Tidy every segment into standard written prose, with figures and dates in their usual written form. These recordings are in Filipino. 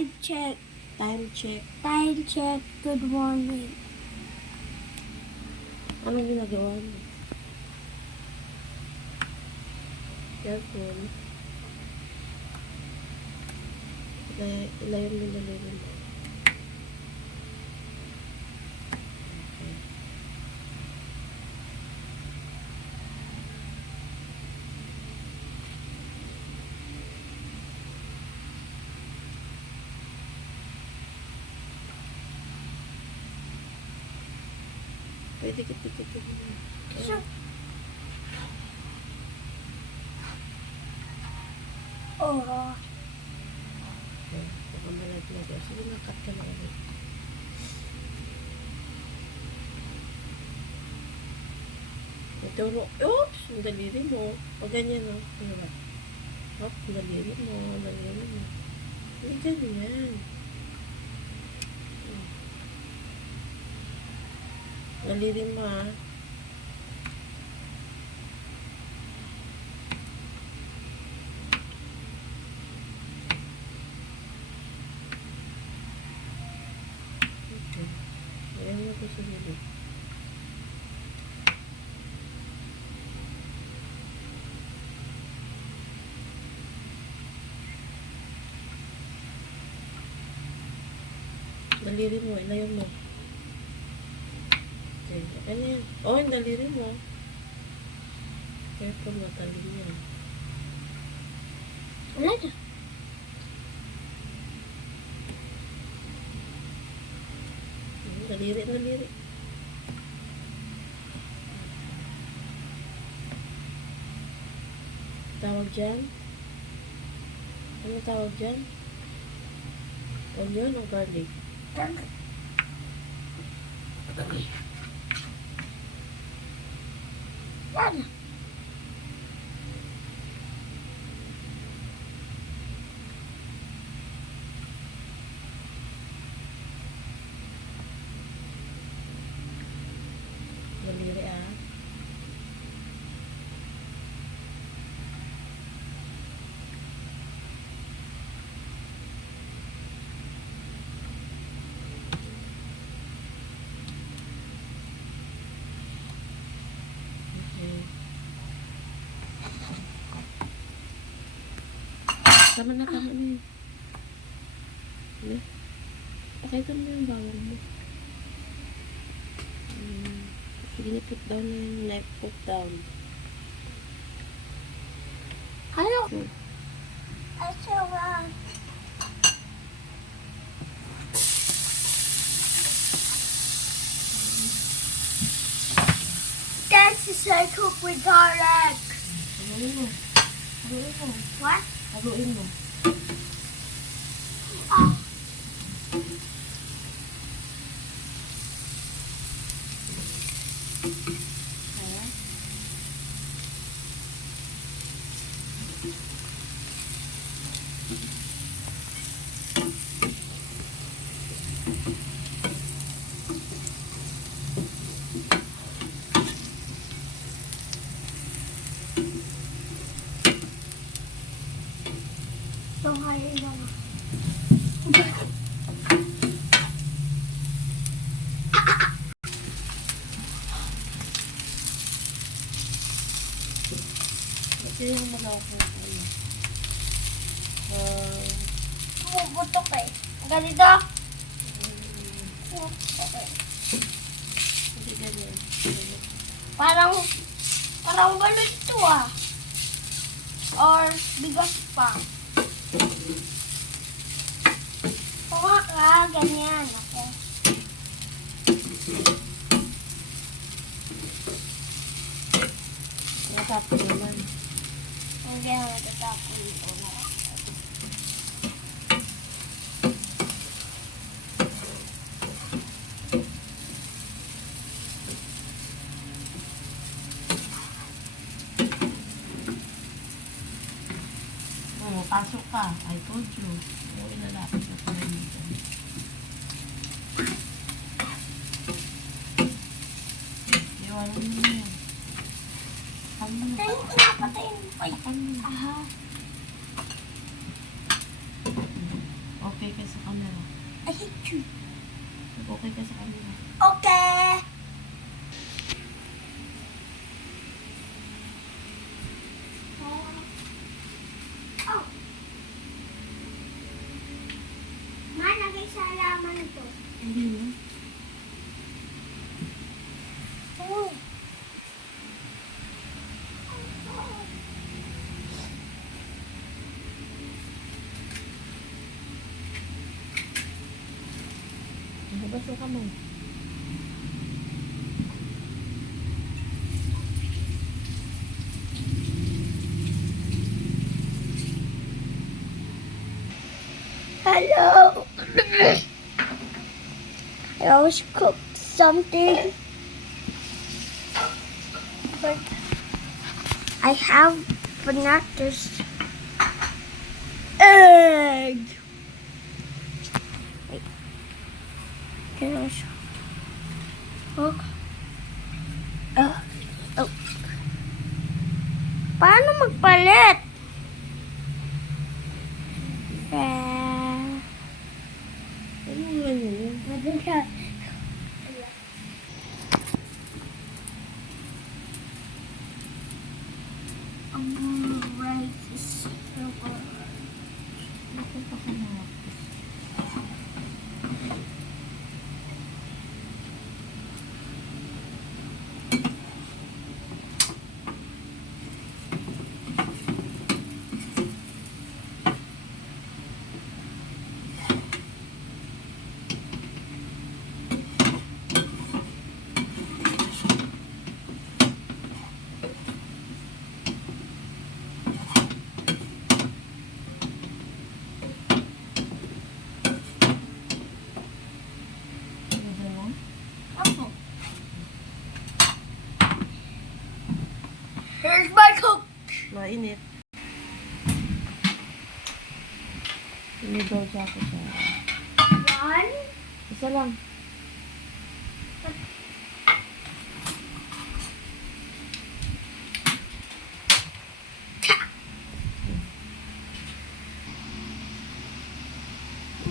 Time check. Time check. Time check. Good morning. Anong ginagawa mo? Careful. Ilayan mo na level mo. Pwede dikit-dikit mo. Sure. Oh. Baka malaglag. Sige na, cut ka na ulit. Ituro. Oops! Ang daliri mo. O ganyan o. Diba? Hop, ang daliri mo. Ang daliri mo. Hindi ganyan. Daliri mo ha. Okay. Ayan mo ko sa dito. Daliri mo, ilayon mo. Okay, ano yan? Oh, yung daliri mo. Careful, matalim yan. Wala na. Daliri, daliri. Tawag dyan? Ano tawag dyan? Onion o garlic? Wala na. Daliri ah. Tama na, tama na yun. Ano? Pakita mo yung bawang mo. Sige na, put down na yung knife, put down. Hello. That's so wrong. That's the circle with our eggs. Haluin mo. Haluin mo. What? Haluin mo. Ah. Kaya? So high lang. Ito yung malawak na tayo. Pumuputok eh. Ganito. Pumuputok eh. Hindi ganyan. Parang balot to ah. Or bigas pa. Oo ka, ganyan. Ako. Natapos naman. Hindi na natatapon ito na. Oo, pasok ka. I told you. Oo, ilalapit na pala dito. Iwanan mo na yan. Ano? Patayin mo pa yun. Aha. Okay kasi Okay ka sa kanila. Okay. Oh. Ma, lagay sa halaman ito. Hindi mo. Oh. Nabas yung kamay. Hello. I always cook something, but I have but not this egg. Wait. Can I show? Oh. Oh. Paano magpalit? Ano nga yun? Bakit pa ka na? Here's my cook. Mainit. Inigaw siya ako siya. One. Isa lang.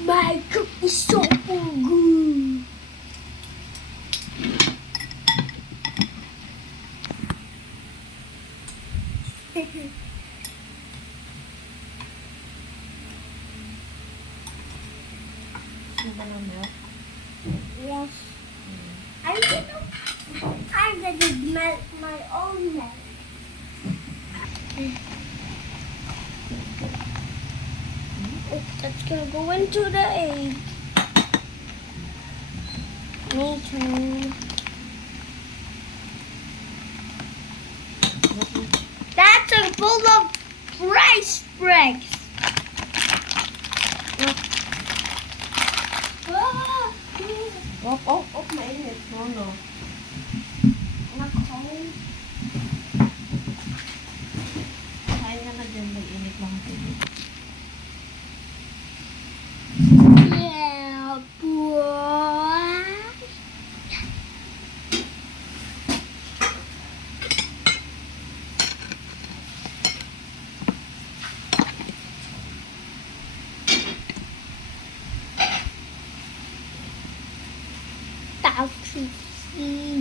My cook is so good. Gusto ba ng milk? Yes. I'm gonna melt my own milk. Oh, that's gonna go into the egg. Me too. That's a full of rice bricks. Oh, mainit. No. Kain ka na dyan, mag-init lang ang tubig. Yeah, boy.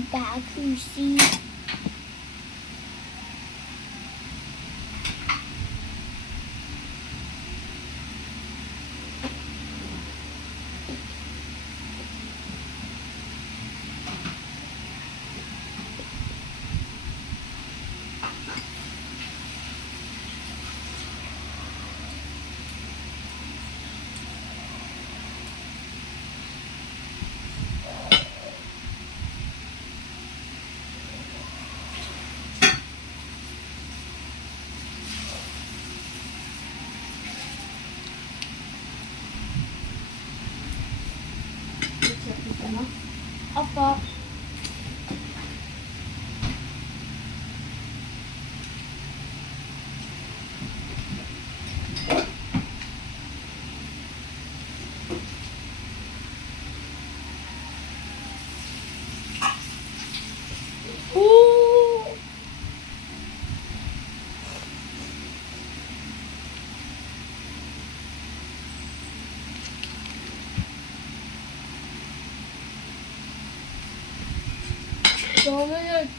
Bakusi. Ano? Opo. Ooh. Dominant.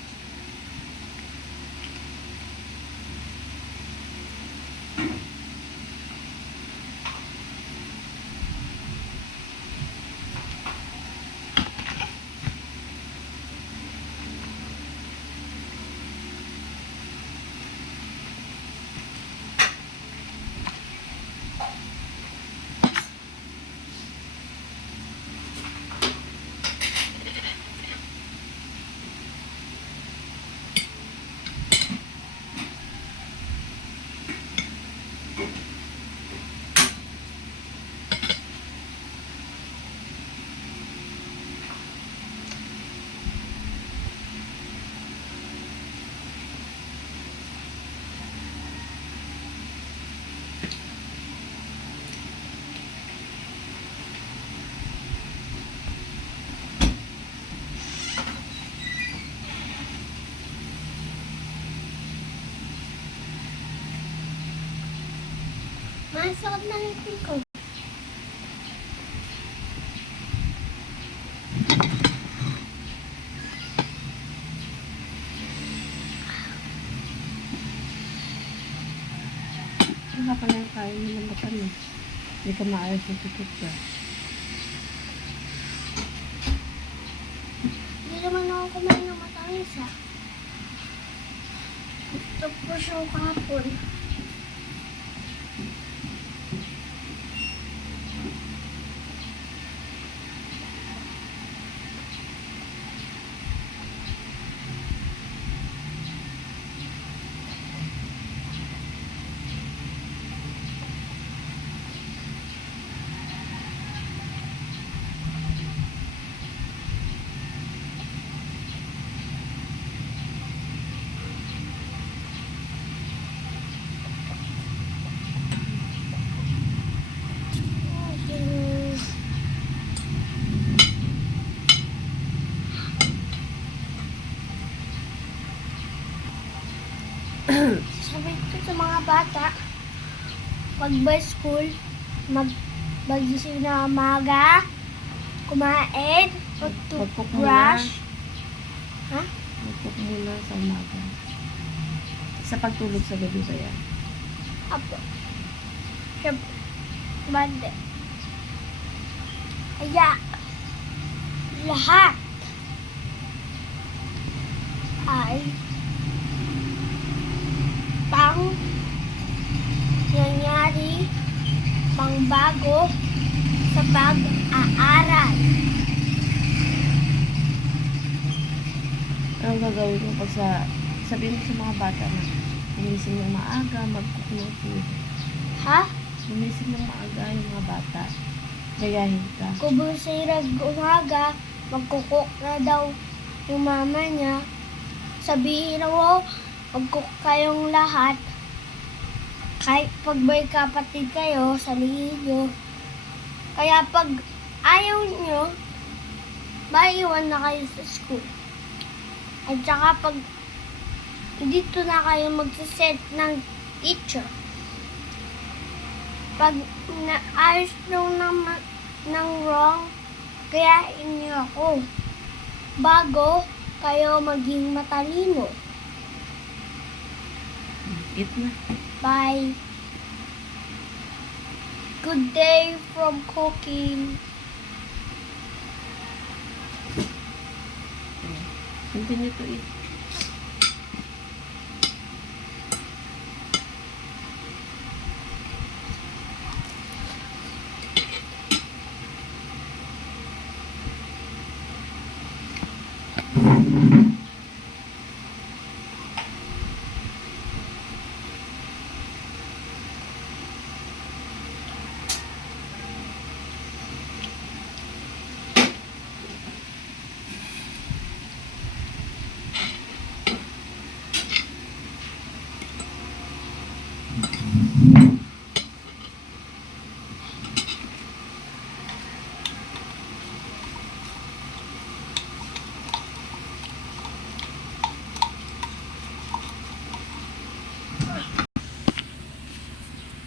Masakit na ngipin ko. Ano ka pala yung kain mo ng matamis? Hindi ka maayos yung tikit ka. Hindi naman ako kumain ng matamis ha. Tapos yung kahapon. Sabi ko sa mga bata, pag by school, magising na umaga, kumain, Magcook muna. mag-toothbrush. Ha? Magcook muna sa umaga. Sa pagtulog sa gabi ba yan? Apo. Siyempre, bande. Kaya, lahat ay pang nangyari, pang bago sa pag-aaral. Anong gagawin mo pag sabihin mo sa mga bata na gumising ng maaga, mag-cook ng food. Ha? Gumising ng maaga yung mga bata. Gayahin ka. Kung busirag umaga, magkukok na daw yung mama niya. Sabihin mo, magkuk kayong lahat. Kahit pag may kapatid kayo, salihin nyo. Kaya pag ayaw nyo, maiiwan na kayo sa school. At saka pag dito na kayo magsaset ng teacher. Pag naayos nyo ng wrong, kaya inyo ako. Bago kayo maging matalino. Eat na. Bye. Good day from cooking. Continue to eat.